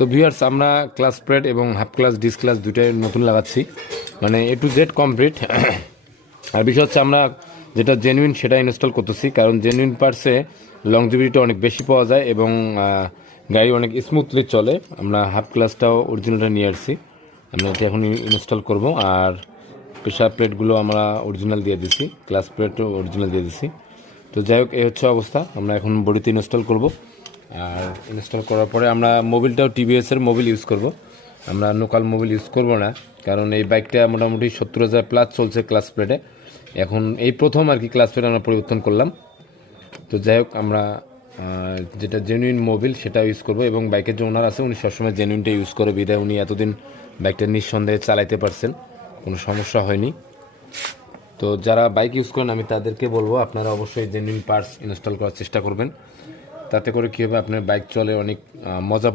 তো ভিউয়ার্স, আমরা class plate এবং হাফ ক্লাস ডিস ক্লাস দুটাই নতুন লাগাচ্ছি, মানে এ টু জেড কমপ্লিট। আর বিষয় হচ্ছে আমরা যেটা জেনুইন সেটা ইনস্টল করতেছি, কারণ জেনুইন পার্টসে লংজিভিটিটা অনেক বেশি পাওয়া যায় এবং গাড়ি অনেক স্মুথলি চলে। আমরা হাফ ক্লাসটাও অরিজিনালটা নিয়ে আসছি, আমরা এটা এখন ইনস্টল করব। আর প্রেশার প্লেটগুলো আমরা অরিজিনাল দিয়ে দিছি, ক্লাস প্লেটও অরিজিনাল দিয়ে দিছি। তো যাই হোক, এই হচ্ছে অবস্থা। আমরা এখন বডিতে ইনস্টল করব, আর ইনস্টল করার পরে আমরা মোবিলটাও টিভিএসের মোবিল ইউজ করব, আমরা লোকাল মোবিল ইউজ করব না, কারণ এই বাইকটা মোটামুটি 70,000 প্লাস চলছে ক্লাস প্লেটে। এখন এই প্রথম আর কি ক্লাস প্লেট আমরা পরিবর্তন করলাম। তো যাই হোক, আমরা যেটা জেনুইন মোবিল সেটা ইউজ করব, এবং বাইকের যে ওনার আছে উনি সবসময় জেনুইনটা ইউজ করে, বিদায় উনি এতদিন বাইকটা নিঃসন্দেহে চালাইতে পারছেন, কোনো সমস্যা হয়নি। তো যারা বাইক ইউজ করেন আমি তাদেরকে বলবো আপনারা অবশ্যই জেনুইন পার্টস ইনস্টল করার চেষ্টা করবেন, তাতে করে কী হবে আপনার বাইক চলে অনেক মজা